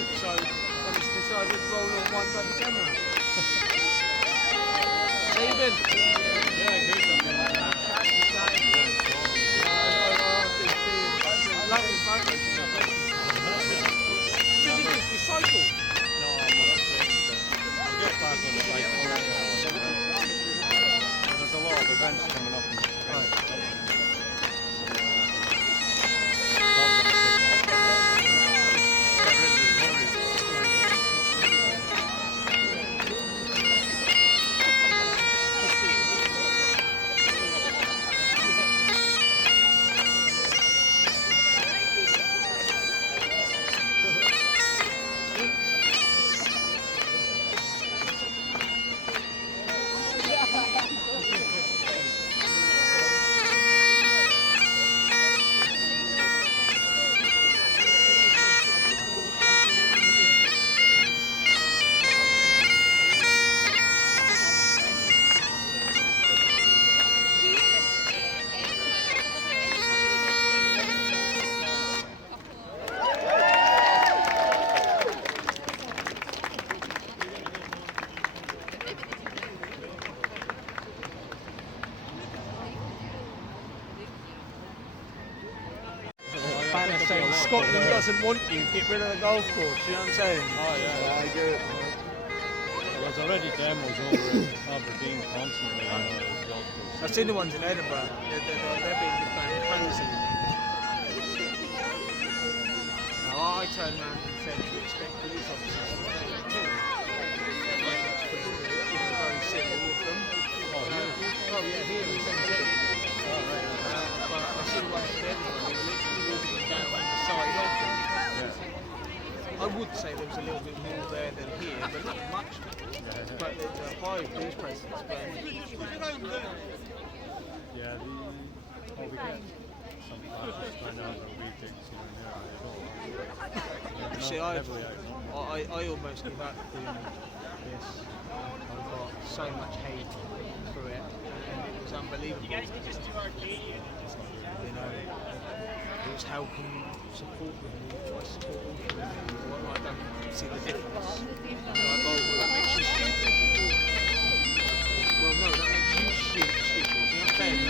life, so I just decided to roll on one bloody camera. How you been? Yeah, good. I've been lovely photos. Did you do? You cycle? No, I'm on the train. I'll get back on the bike. There's a lot of events coming up in the spring. Banner saying Scotland doesn't want you, get rid of the golf course, you know what I'm saying? Oh yeah, I do. There's already demos over in Aberdeen constantly. These golf courses. I've seen the ones in Edinburgh, they're being crazy. Now I turned around and said to expect police officers to take the too. Very civil with them. Oh, here? Oh yeah, here in 17. But I see one in Edinburgh, they were literally walking down the side of them. I would say there was a little bit more there than here, but not much. But there's a high police presence. Yeah, we get some clashes kind of over weekends here and there. You see, I almost give up doing this. I got so much hate for it, and it was unbelievable. You know, it was how can you support them? Why support them? I don't see the difference. And I go, well, that makes you stupid. Well, no, that makes you stupid. You know what I'm saying?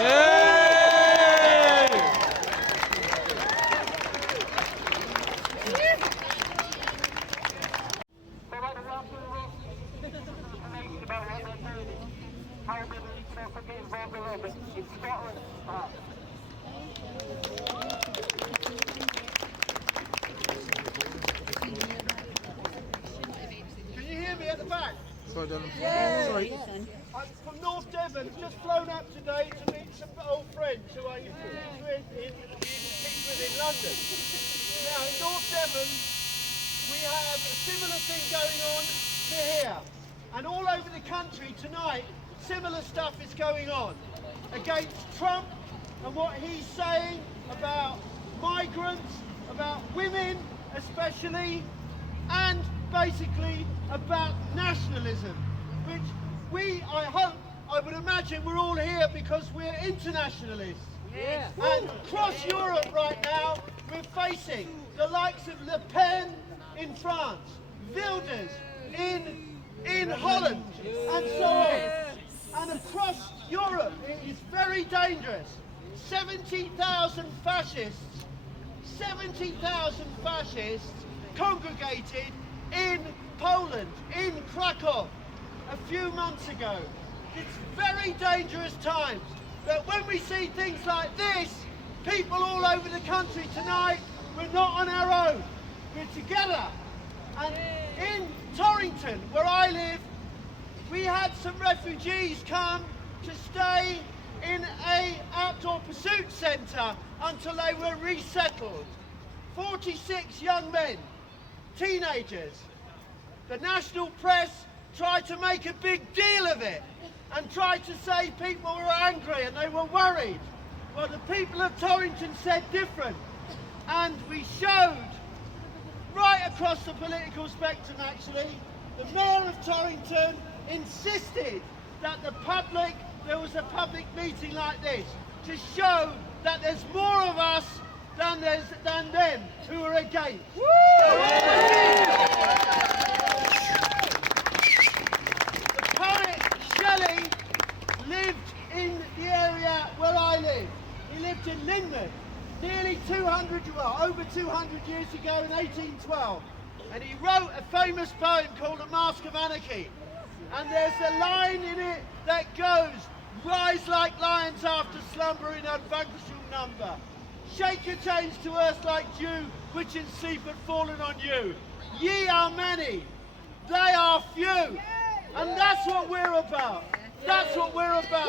Can you hear me at the back? Sorry, I'm from North Devon, just flown up today to meet some old friends who I used to teach with in London. Now in North Devon we have a similar thing going on to here, and all over the country tonight similar stuff is going on against Trump and what he's saying about migrants, about women especially, and basically about nationalism, which I would imagine we're all here because we're internationalists. Yeah. And across Europe right now, we're facing the likes of Le Pen in France, Wilders in Holland, and so on. And across Europe, it is very dangerous. 70,000 fascists congregated in Poland, in Krakow, a few months ago. It's very dangerous times. But when we see things like this, people all over the country tonight, we're not on our own. We're together. And in Torrington, where I live, we had some refugees come to stay in an outdoor pursuit centre until they were resettled. 46 young men, teenagers. The national press tried to make a big deal of it and tried to say people were angry and they were worried. Well, the people of Torrington said different, and we showed right across the political spectrum actually, the Mayor of Torrington insisted that there was a public meeting like this to show that there's more of us than them who are against. The poet Shelley lived in the area where I live. He lived in Inverness nearly over 200 years ago in 1812. And he wrote a famous poem called The Mask of Anarchy. And there's a line in it that goes, "Rise like lions after slumber in unvanquishable number. Shake your chains to earth like dew, which in sleep had fallen on you. Ye are many, they are few." And that's what we're about. That's what we're about.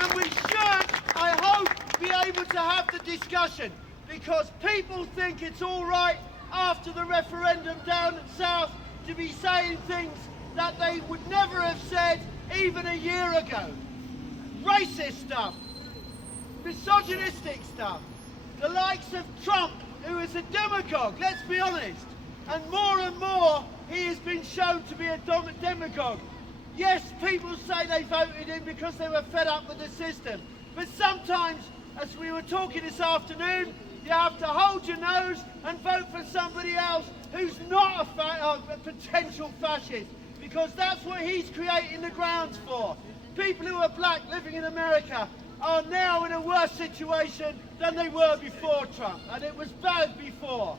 And we should, I hope, be able to have the discussion, because people think it's all right after the referendum down south to be saying things that they would never have said even a year ago. Racist stuff, misogynistic stuff, the likes of Trump, who is a demagogue, let's be honest, and more he has been shown to be a demagogue. Yes, people say they voted in because they were fed up with the system, but sometimes, as we were talking this afternoon, you have to hold your nose and vote for somebody else who's not a potential fascist, because that's what he's creating the grounds for. People who are black living in America are now in a worse situation than they were before Trump, and it was bad before.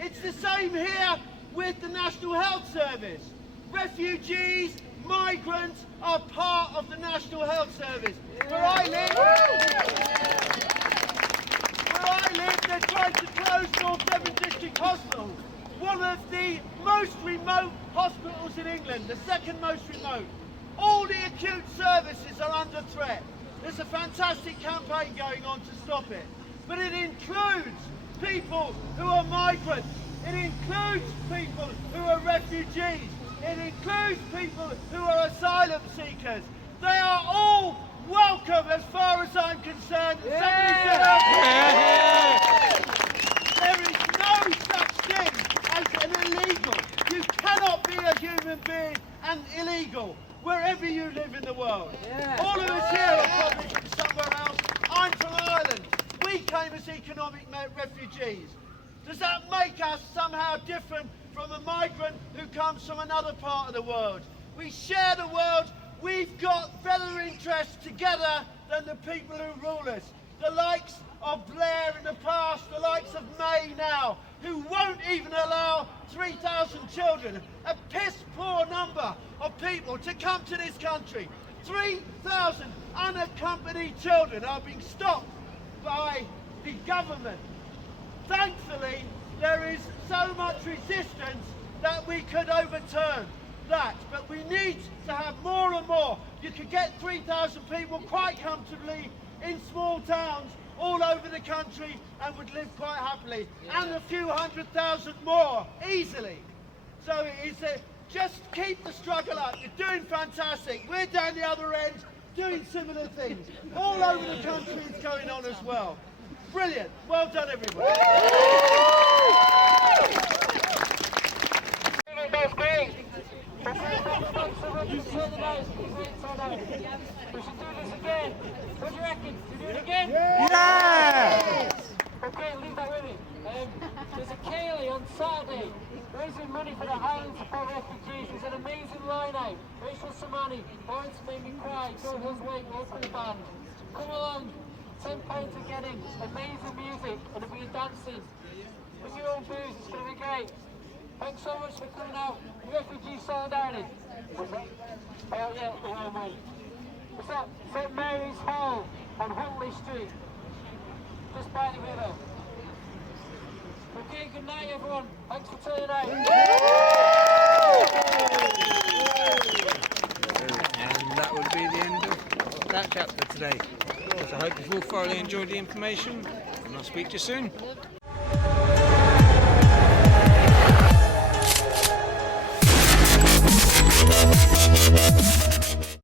It's the same here with the National Health Service. Refugees, migrants are part of the National Health Service. Where I live, they're trying to close North Devon District Hospital, one of the most remote hospitals in England, the second most remote. All the acute services are under threat. There's a fantastic campaign going on to stop it. But it includes people who are migrants. It includes people who are refugees. It includes people who are asylum seekers. They are all welcome as far as I'm concerned. Somebody said there is no such thing as an illegal. You cannot be a human being and illegal wherever you live in the world. All of us here are probably from somewhere else. I'm from Ireland. We came as economic refugees. Does that make us somehow different from a migrant who comes from another part of the world? We share the world. We've That's great. We should do this again. What do you reckon? Do it again? Yeah! Okay, leave that with me. There's a Kaylee on Saturday raising money for the Highland Support Refugees. It's an amazing line-out. Rachel Samani, Lawrence Made Me Cry, Joe Hills Wake, open the band. Come along, £10 to get in, amazing music, and there'll be dancing. Bring your own booze, it's going to be great. Thanks so much for coming out. Refugee Solidarity. What's that? Oh yeah, the home way. What's that? St Mary's Hall on Huntley Street. Just by the river. Okay, good night everyone. Thanks for turning out. And that would be the end of that chapter today. So I hope you've all thoroughly enjoyed the information, and I'll speak to you soon.